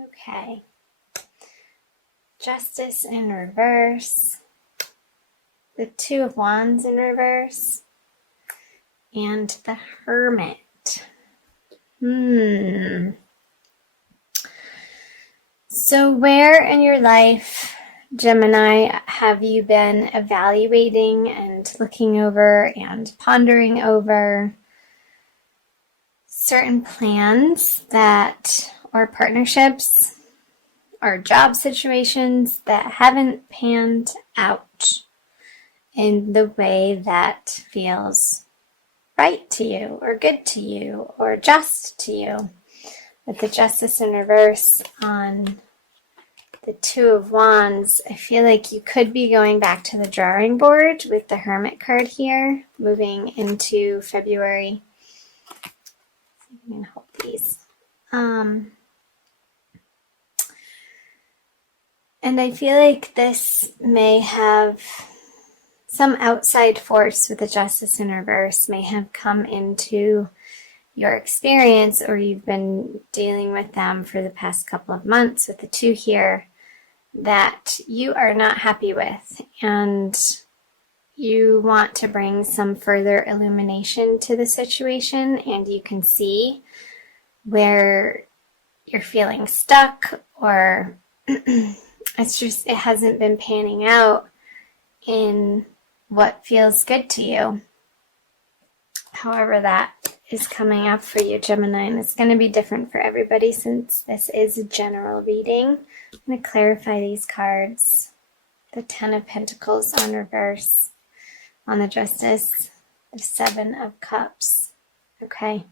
Okay. Justice in reverse. The Two of Wands in reverse. And the Hermit. So where in your life, Gemini, have you been evaluating and looking over and pondering over certain plans that, or partnerships, or job situations that haven't panned out in the way that feels right to you, or good to you, or just to you? With the Justice in reverse on the Two of Wands, I feel like you could be going back to the drawing board with the Hermit card here, moving into February. I'm going to hold these. And I feel like this may have some outside force with the Justice in reverse may have come into your experience, or you've been dealing with them for the past couple of months with the two here, that you are not happy with, and you want to bring some further illumination to the situation, and you can see where you're feeling stuck, or it's just, it hasn't been panning out in what feels good to you. However, that is coming up for you, Gemini, and it's going to be different for everybody since this is a general reading. I'm going to clarify these cards. The Ten of Pentacles on reverse on the Justice, the Seven of Cups. Okay.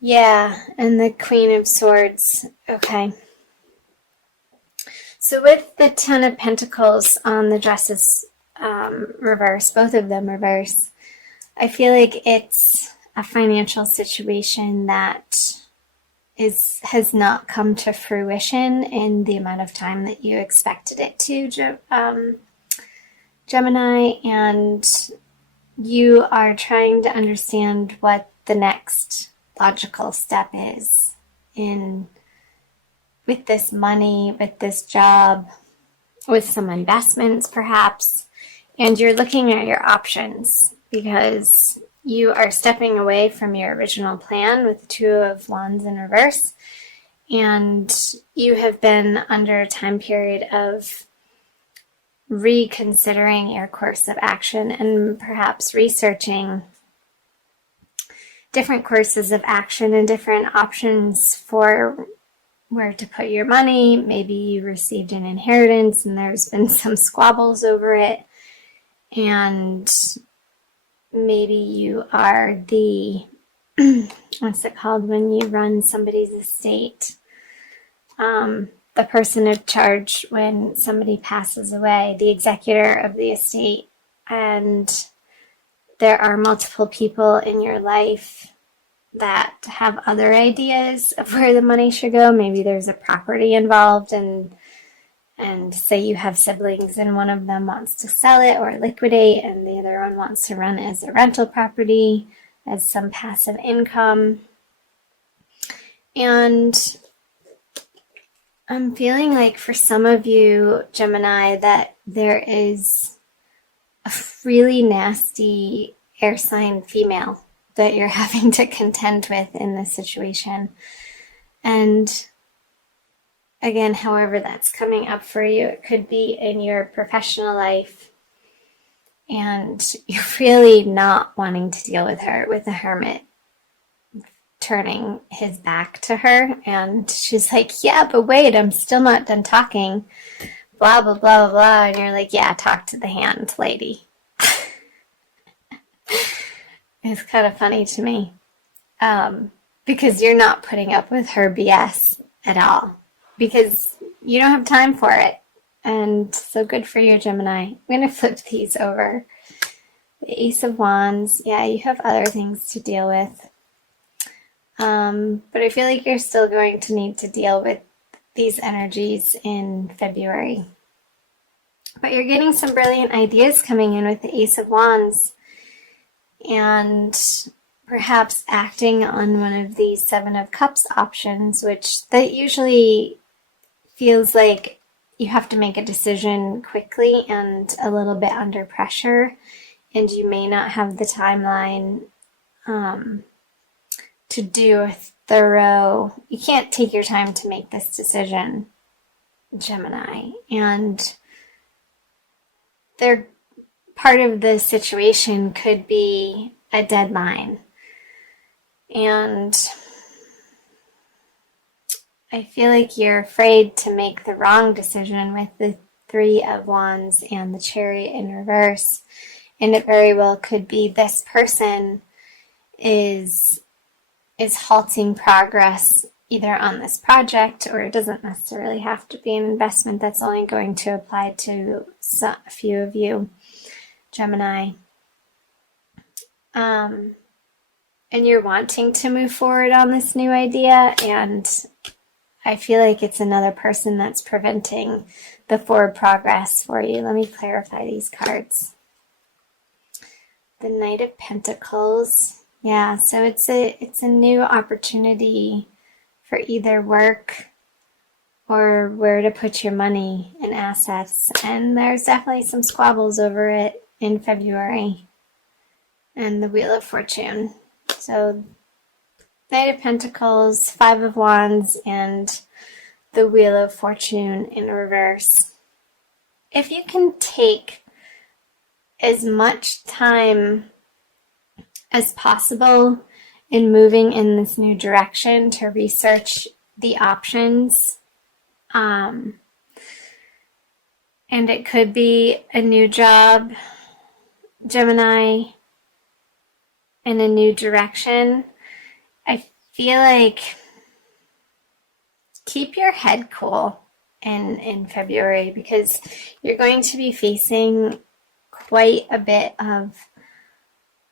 Yeah, and the Queen of Swords. Okay. So with the Ten of Pentacles on the Justice reverse, both of them reverse, I feel like it's a financial situation that has not come to fruition in the amount of time that you expected it to, Gemini, and you are trying to understand what the next logical step is with this money, with this job, with some investments perhaps, and you're looking at your options because you are stepping away from your original plan with the Two of Wands in reverse, and you have been under a time period of reconsidering your course of action and perhaps researching different courses of action and different options for where to put your money. Maybe you received an inheritance and there's been some squabbles over it, and maybe you are the what's it called when you run somebody's estate, the person in charge when somebody passes away, the executor of the estate, and there are multiple people in your life that have other ideas of where the money should go. Maybe there's a property involved, and say you have siblings and one of them wants to sell it or liquidate, and the other one wants to run it as a rental property, as some passive income. And I'm feeling like for some of you, Gemini, that there is a really nasty air sign female that you're having to contend with in this situation. And again, however that's coming up for you, it could be in your professional life, and you're really not wanting to deal with her, with the Hermit turning his back to her, and she's like, yeah, but wait, I'm still not done talking, blah, blah, blah, blah, blah, and you're like, yeah, talk to the hand, lady. It's kind of funny to me, because you're not putting up with her BS at all, because you don't have time for it. And so good for you, Gemini. I'm going to flip these over. The Ace of Wands. Yeah, you have other things to deal with. But I feel like you're still going to need to deal with these energies in February. But you're getting some brilliant ideas coming in with the Ace of Wands. And perhaps acting on one of these Seven of Cups options, which that usually feels like you have to make a decision quickly and a little bit under pressure, and you may not have the timeline to do a thorough, you can't take your time to make this decision, Gemini. And they're part of the situation could be a deadline. And I feel like you're afraid to make the wrong decision with the Three of Wands and the Chariot in reverse. And it very well could be this person is halting progress either on this project, or it doesn't necessarily have to be an investment. That's only going to apply to a few of you, Gemini. And you're wanting to move forward on this new idea, and I feel like it's another person that's preventing the forward progress for you. Let me clarify these cards. The Knight of Pentacles. Yeah, so it's a new opportunity for either work or where to put your money and assets. And there's definitely some squabbles over it in February. And the Wheel of Fortune. So Knight of Pentacles, Five of Wands, and the Wheel of Fortune in reverse. If you can take as much time as possible in moving in this new direction to research the options, and it could be a new job, Gemini, in a new direction. I feel like keep your head cool in February, because you're going to be facing quite a bit of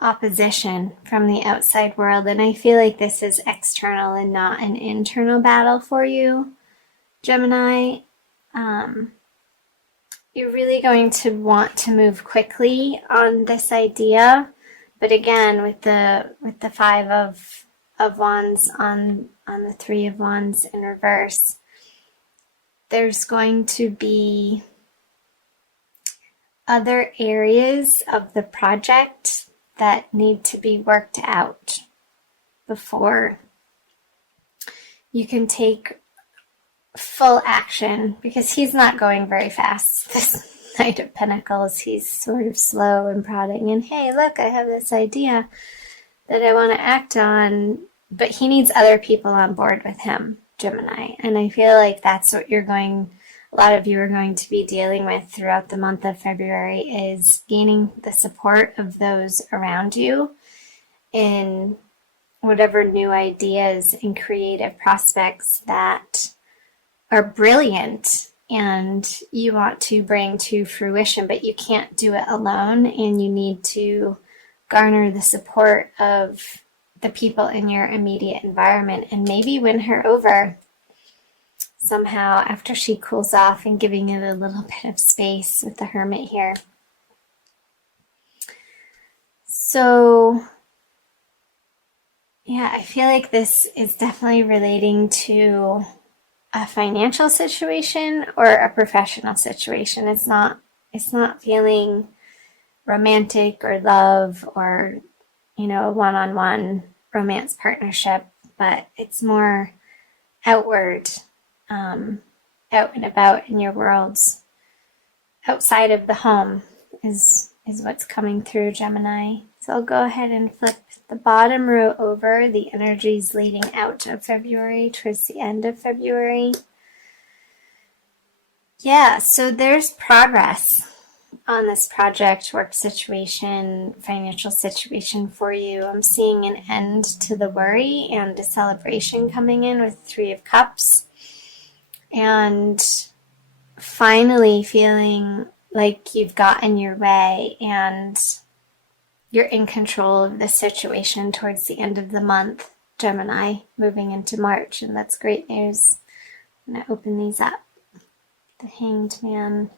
opposition from the outside world, and I feel like this is external and not an internal battle for you, Gemini. You're really going to want to move quickly on this idea, but again, with the Five of Wands on the Three of Wands in reverse, there's going to be other areas of the project that need to be worked out before you can take full action, because he's not going very fast. This Knight of Pentacles, he's sort of slow and prodding, and hey, look, I have this idea that I want to act on, but he needs other people on board with him, Gemini. And I feel like that's what a lot of you are going to be dealing with throughout the month of February, is gaining the support of those around you in whatever new ideas and creative prospects that are brilliant and you want to bring to fruition, but you can't do it alone, and you need to garner the support of the people in your immediate environment and maybe win her over somehow after she cools off, and giving it a little bit of space with the Hermit here. So yeah, I feel like this is definitely relating to a financial situation or a professional situation. It's not feeling romantic or love or, a one-on-one romance partnership, but it's more outward, out and about in your worlds. Outside of the home is what's coming through, Gemini. So I'll go ahead and flip the bottom row over, the energies leading out of February towards the end of February. Yeah, so there's progress on this project, work situation, financial situation for you. I'm seeing an end to the worry and a celebration coming in with Three of Cups. And finally feeling like you've gotten your way and you're in control of the situation towards the end of the month, Gemini, moving into March. And that's great news. I'm going to open these up. The Hanged Man.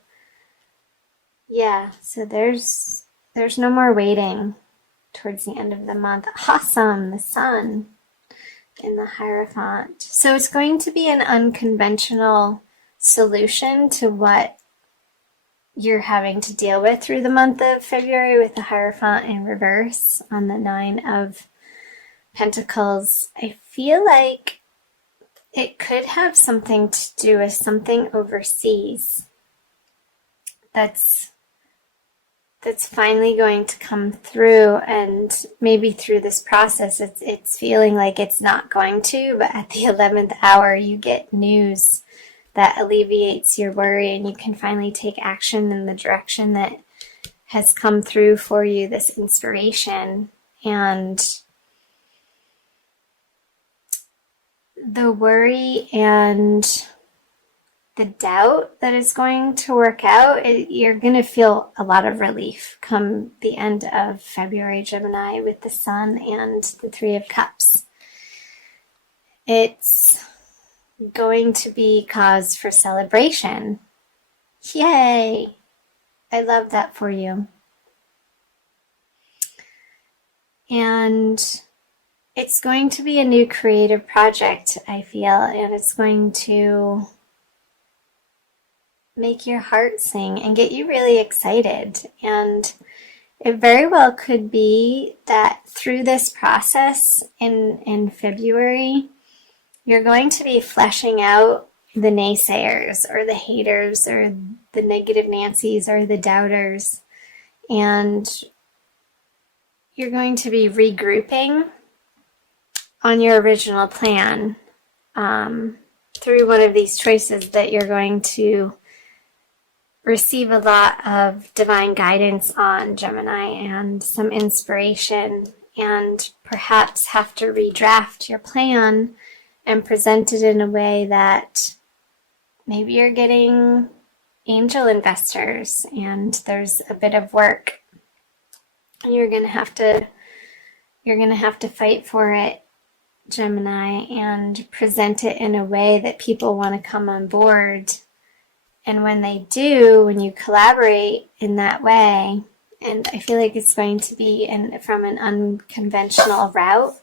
Yeah, so there's no more waiting towards the end of the month. Awesome, the Sun in the Hierophant. So it's going to be an unconventional solution to what you're having to deal with through the month of February with the Hierophant in reverse on the Nine of Pentacles. I feel like it could have something to do with something overseas that's finally going to come through, and maybe through this process it's feeling like it's not going to, but at the 11th hour you get news that alleviates your worry and you can finally take action in the direction that has come through for you, this inspiration. And the worry and the doubt that is going to work out, you're going to feel a lot of relief come the end of February, Gemini, with the Sun and the Three of Cups. It's going to be cause for celebration. Yay! I love that for you. And it's going to be a new creative project, I feel, and it's going to make your heart sing and get you really excited. And it very well could be that through this process in February, you're going to be fleshing out the naysayers or the haters or the negative Nancys or the doubters. And you're going to be regrouping on your original plan through one of these choices that you're going to receive a lot of divine guidance on, Gemini, and some inspiration, and perhaps have to redraft your plan and present it in a way that maybe you're getting angel investors and there's a bit of work. You're going to have to fight for it, Gemini, and present it in a way that people want to come on board. And when they do, when you collaborate in that way, and I feel like it's going to be from an unconventional route,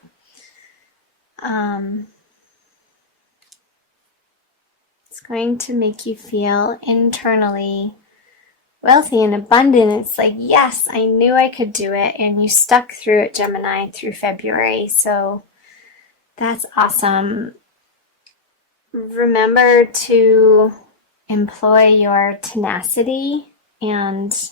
it's going to make you feel internally wealthy and abundant. It's like, yes, I knew I could do it, and you stuck through it, Gemini, through February. So that's awesome. Remember to employ your tenacity, and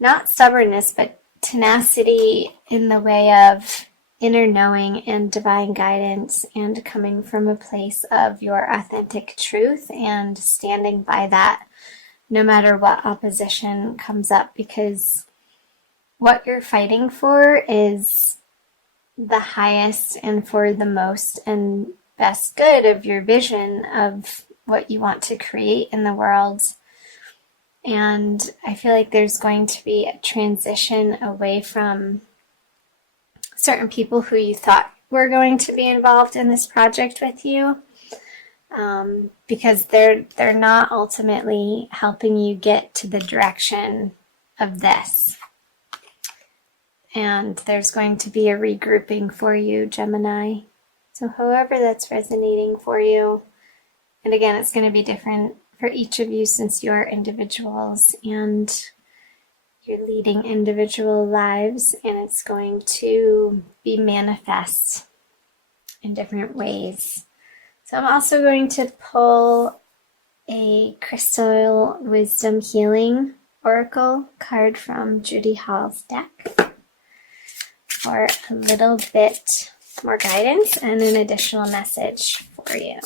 not stubbornness, but tenacity in the way of inner knowing and divine guidance, and coming from a place of your authentic truth and standing by that no matter what opposition comes up, because what you're fighting for is the highest and for the most and best good of your vision of what you want to create in the world. And I feel like there's going to be a transition away from certain people who you thought were going to be involved in this project with you, because they're not ultimately helping you get to the direction of this. And there's going to be a regrouping for you, Gemini. So however that's resonating for you, and again, it's going to be different for each of you since you're individuals and you're leading individual lives, and it's going to be manifest in different ways. So I'm also going to pull a Crystal Wisdom Healing Oracle card from Judy Hall's deck for a little bit more guidance and an additional message for you.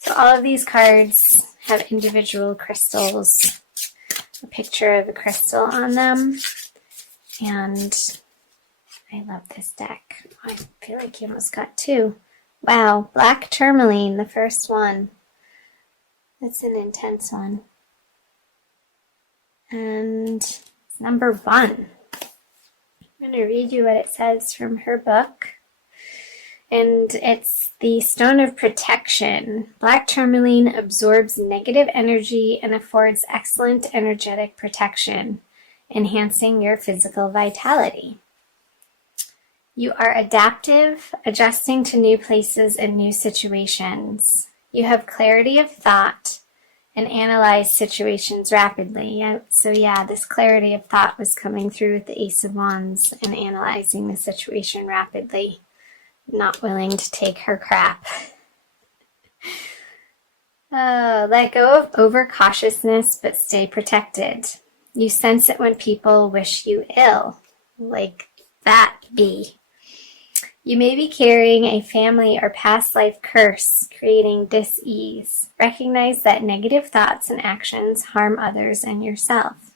So all of these cards have individual crystals, a picture of a crystal on them, and I love this deck. I feel like you almost got two. Wow, black tourmaline, the first one. That's an intense one. And it's number 1. I'm going to read you what it says from her book. And it's the Stone of Protection. Black tourmaline absorbs negative energy and affords excellent energetic protection. enhancing your physical vitality. You are adaptive, adjusting to new places and new situations. You have clarity of thought and analyze situations rapidly. So yeah, this clarity of thought was coming through with the Ace of Wands and analyzing the situation rapidly, not willing to take her crap. Let go of overcautiousness, but stay protected. You sense it when people wish you ill. Like that bee. You may be carrying a family or past life curse, creating dis-ease. Recognize that negative thoughts and actions harm others and yourself.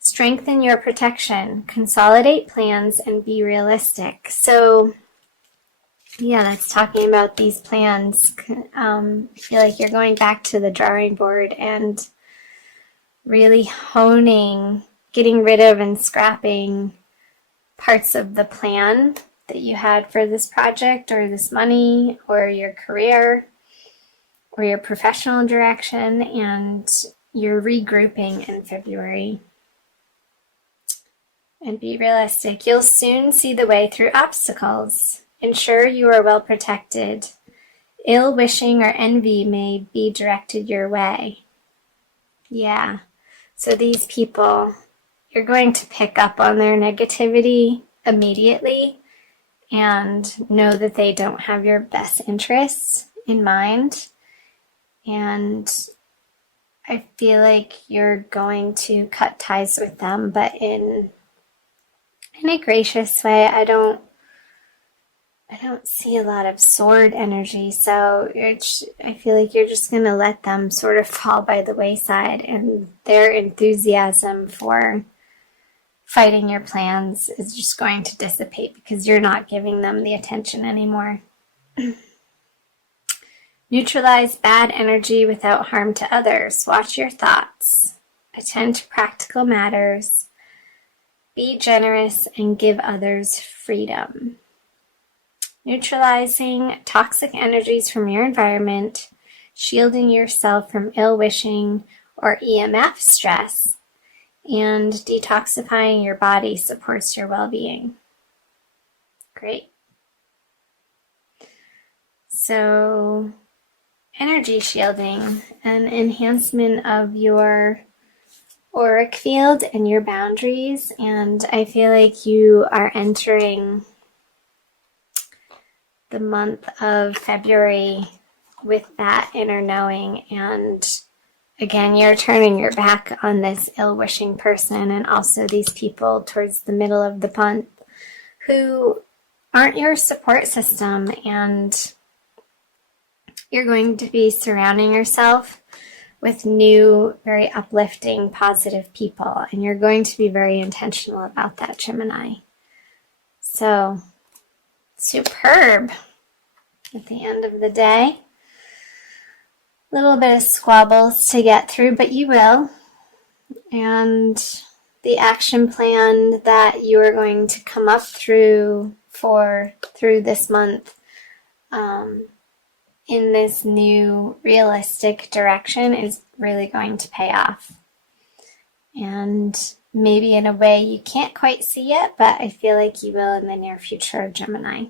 Strengthen your protection. Consolidate plans and be realistic. So, yeah, that's talking about these plans. I feel like you're going back to the drawing board and really honing, getting rid of and scrapping parts of the plan that you had for this project or this money or your career or your professional direction, and you're regrouping in February. And be realistic. You'll soon see the way through obstacles. Ensure you are well protected. Ill wishing or envy may be directed your way. Yeah. So these people, you're going to pick up on their negativity immediately and know that they don't have your best interests in mind. And I feel like you're going to cut ties with them, but in a gracious way. I don't see a lot of sword energy, so I feel like you're just going to let them sort of fall by the wayside, and their enthusiasm for fighting your plans is just going to dissipate because you're not giving them the attention anymore. Neutralize bad energy without harm to others. Watch your thoughts. Attend to practical matters. Be generous and give others freedom. Neutralizing toxic energies from your environment, shielding yourself from ill-wishing or EMF stress, and detoxifying your body supports your well-being. Great. So, energy shielding, an enhancement of your auric field and your boundaries, and I feel like you are entering the month of February with that inner knowing, and again, you're turning your back on this ill-wishing person and also these people towards the middle of the month who aren't your support system, and you're going to be surrounding yourself with new, very uplifting, positive people, and you're going to be very intentional about that, Gemini. So, superb at the end of the day. A little bit of squabbles to get through, but you will. And the action plan that you are going to come up through this month in this new realistic direction is really going to pay off. And maybe in a way you can't quite see it, but I feel like you will in the near future, Gemini.